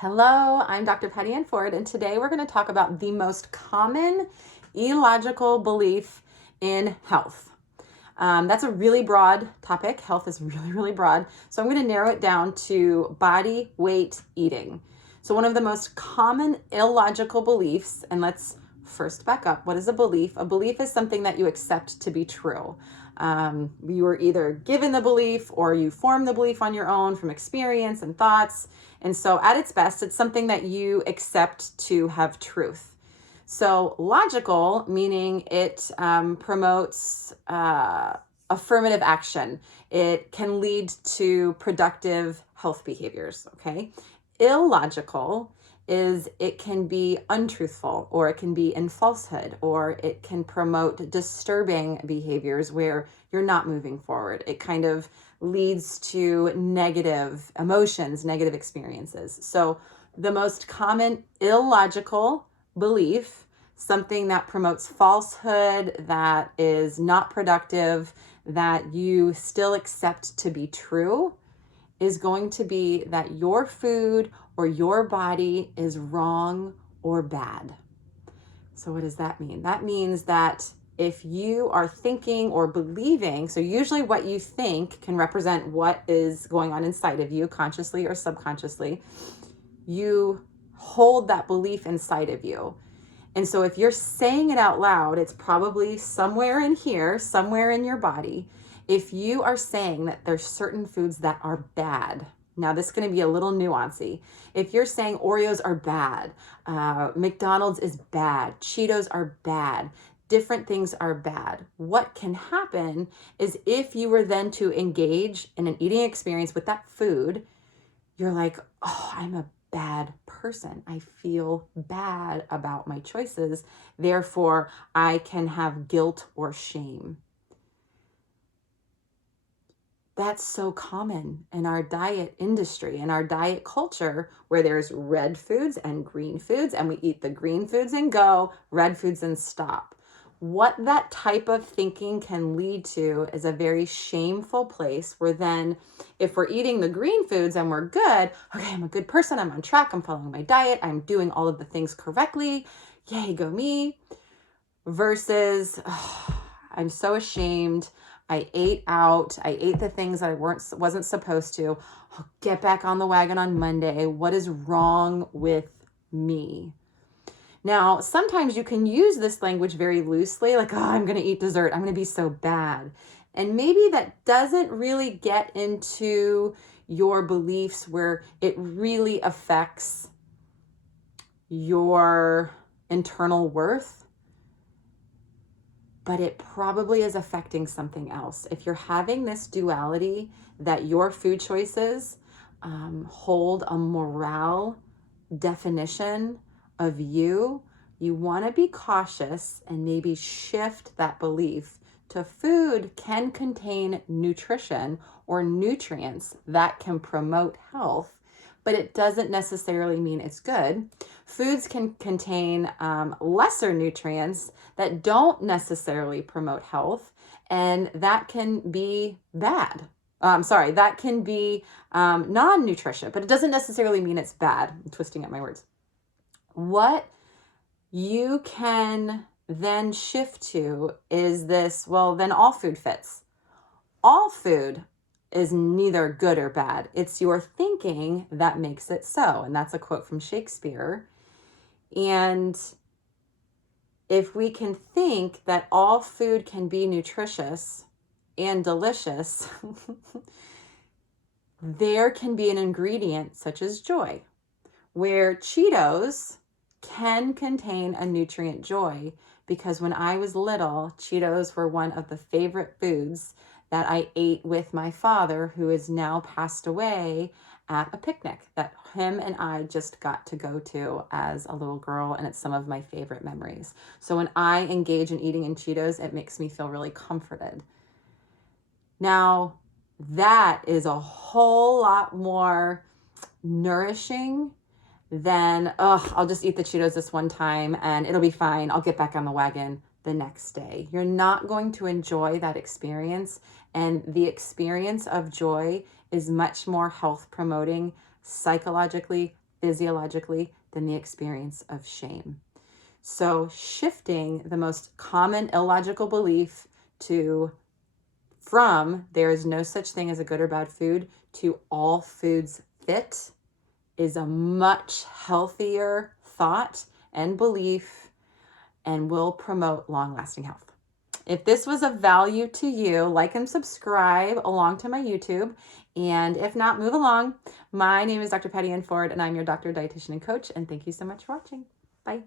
Hello, I'm Dr. Patty Ann Ford, and today we're going to talk about the most common illogical belief in health. That's a really broad topic. Health is really, really broad. So I'm going to narrow it down to body weight eating. So one of the most common illogical beliefs, and let's first back up. What is a belief? A belief is something that you accept to be true. You were either given the belief or you form the belief on your own from experience and thoughts. And so at its best, it's something that you accept to have truth. So logical, meaning it promotes affirmative action. It can lead to productive health behaviors, okay? Illogical is it can be untruthful, or it can be in falsehood, or it can promote disturbing behaviors where you're not moving forward. It kind of leads to negative emotions, negative experiences. So the most common illogical belief, something that promotes falsehood, that is not productive, that you still accept to be true, is going to be that your food or your body is wrong or bad. So what does that mean? That means that if you are thinking or believing, so usually what you think can represent what is going on inside of you, consciously or subconsciously. You hold that belief inside of you. And so if you're saying it out loud, it's probably somewhere in here, somewhere in your body. If you are saying that there's certain foods that are bad, now this is going to be a little nuancy. If you're saying Oreos are bad, McDonald's is bad, Cheetos are bad, different things are bad, what can happen is if you were then to engage in an eating experience with that food, you're like, oh, I'm a bad person. I feel bad about my choices. Therefore, I can have guilt or shame. That's so common in our diet industry, in our diet culture, where there's red foods and green foods, and we eat the green foods and go, red foods and stop. What that type of thinking can lead to is a very shameful place where then if we're eating the green foods and we're good, okay, I'm a good person, I'm on track, I'm following my diet, I'm doing all of the things correctly, yay, go me, versus I'm so ashamed, I ate out, I ate the things I wasn't supposed to, I'll get back on the wagon on Monday, what is wrong with me? Now, sometimes you can use this language very loosely, like, oh, I'm going to eat dessert, I'm going to be so bad. And maybe that doesn't really get into your beliefs where it really affects your internal worth, but it probably is affecting something else. If you're having this duality that your food choices hold a morale definition of you, you want to be cautious and maybe shift that belief to food can contain nutrition or nutrients that can promote health, but it doesn't necessarily mean it's good. Foods can contain lesser nutrients that don't necessarily promote health, and that can be bad. That can be non-nutrition, but it doesn't necessarily mean it's bad. I'm twisting up my words. What you can then shift to is this, well, then all food fits. All food is neither good or bad. It's your thinking that makes it so. And that's a quote from Shakespeare. And if we can think that all food can be nutritious and delicious, there can be an ingredient such as joy, where Cheetos can contain a nutrient joy, because when I was little, Cheetos were one of the favorite foods that I ate with my father, who is now passed away, at a picnic that him and I just got to go to as a little girl, and it's some of my favorite memories. So when I engage in eating in Cheetos, it makes me feel really comforted. Now, that is a whole lot more nourishing than, I'll just eat the Cheetos this one time and it'll be fine. I'll get back on the wagon the next day. You're not going to enjoy that experience. And the experience of joy is much more health promoting psychologically, physiologically than the experience of shame. So shifting the most common illogical belief from there is no such thing as a good or bad food to all foods fit is a much healthier thought and belief and will promote long-lasting health. If this was of value to you, like and subscribe along to my YouTube. And if not, move along. My name is Dr. Patty Ann Ford, and I'm your doctor, dietitian, and coach. And thank you so much for watching. Bye.